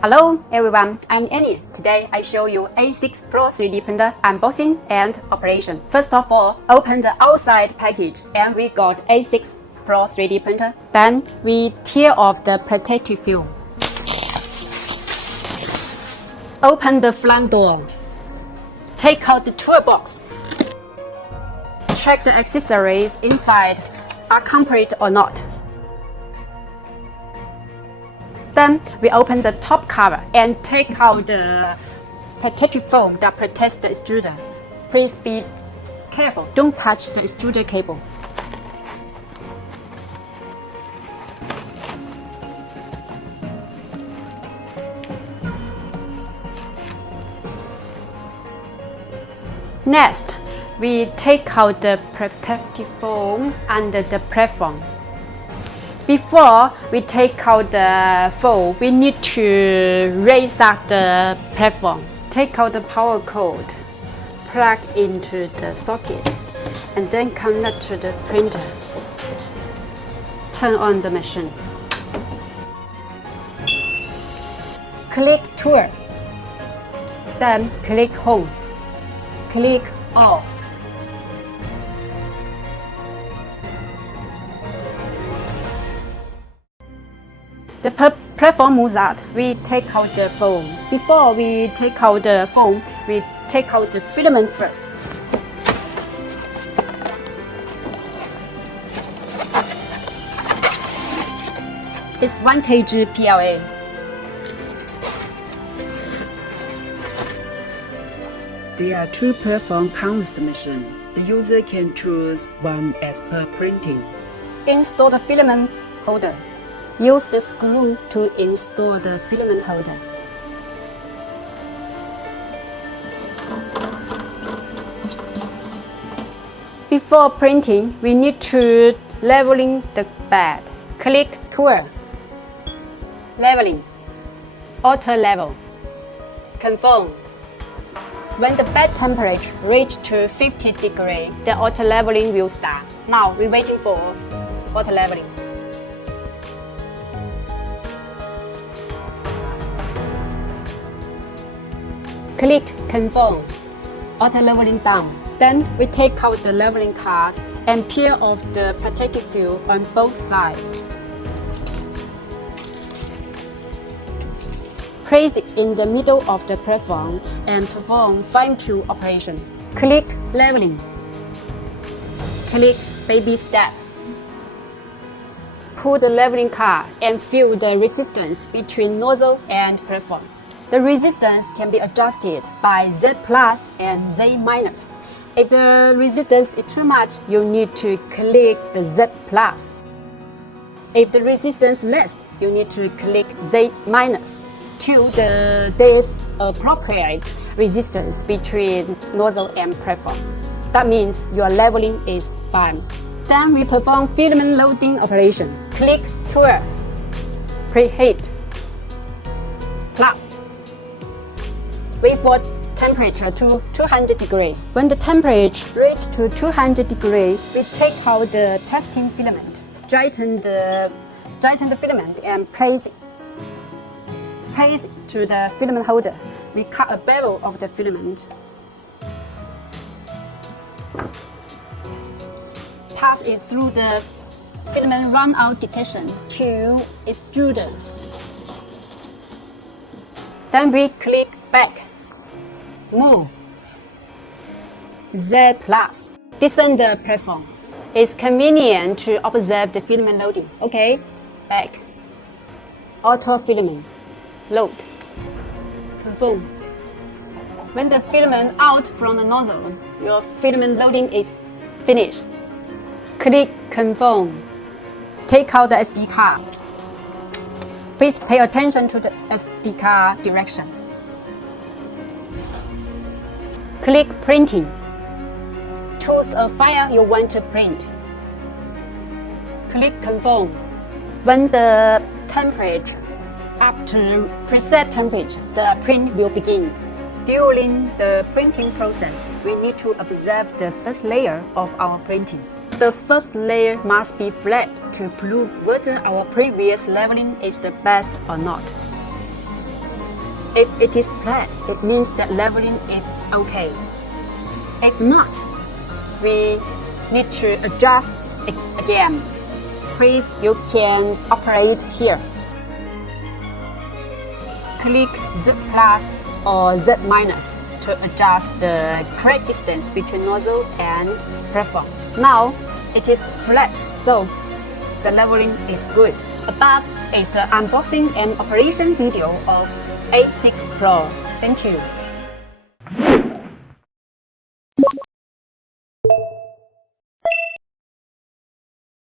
Hello everyone, I'm Annie. Today I show you A6 Pro 3D printer unboxing and operation. First of all, open the outside package and we got A6 Pro 3D printer. Then we tear off the protective film. Open the front door. Take out the toolbox. Check the accessories inside are complete or not. Then we open the top cover and take out the protective foam that protects the extruder. Please be careful, don't touch the extruder cable. Next, we take out the protective foam under the platform. Before we take out the foam, we need to raise up the platform. Take out the power cord, plug into the socket, and then connect to the printer. Turn on the machine. Click Tool, then click Home. Click All. The platform moves out. We take out the foam. Before we take out the foam, we take out the filament first. It's 1 kg PLA. There are two platforms come with the machine. The user can choose one as per printing. Install the filament holder. Use the screw to install the filament holder. Before printing, we need to leveling the bed. Click Tool, Leveling, Auto Level, Confirm. When the bed temperature reaches to 50 degrees, the auto leveling will start. Now we're waiting for auto leveling. Click Confirm. Auto leveling done. Then we take out the leveling card and peel off the protective film on both sides. Place it in the middle of the platform and perform fine-tune operation. Click Leveling. Click Baby Step. Pull the leveling card and feel the resistance between nozzle and platform. The resistance can be adjusted by Z plus and Z minus. If the resistance is too much, you need to click the Z plus. If the resistance less, you need to click Z minus till there is appropriate resistance between nozzle and platform. That means your leveling is fine. Then we perform filament loading operation. Click Tool, Preheat, Plus. Wait for temperature to 200 degrees. When the temperature reaches to 200 degrees, we take out the testing filament, straighten the filament and place it to the filament holder. We cut a bevel of the filament. Pass it through the filament run-out detection to extruder. Then we click back. Move. Z plus. Descend the platform. It's convenient to observe the filament loading. Okay, back. Auto filament. Load. Confirm. When the filament out from the nozzle, your filament loading is finished. Click Confirm. Take out the SD card. Please pay attention to the SD card direction. Click Printing. Choose a file you want to print. Click Confirm. When the temperature up to preset temperature, the print will begin. During the printing process, we need to observe the first layer of our printing. The first layer must be flat to prove whether our previous leveling is the best or not. If it is flat, it means that leveling is okay. If not, we need to adjust it again. Please, you can operate here. Click Z plus or Z minus to adjust the correct distance between nozzle and platform. Now it is flat, so the leveling is good. Above is the unboxing and operation video of A6 Pro. Thank you.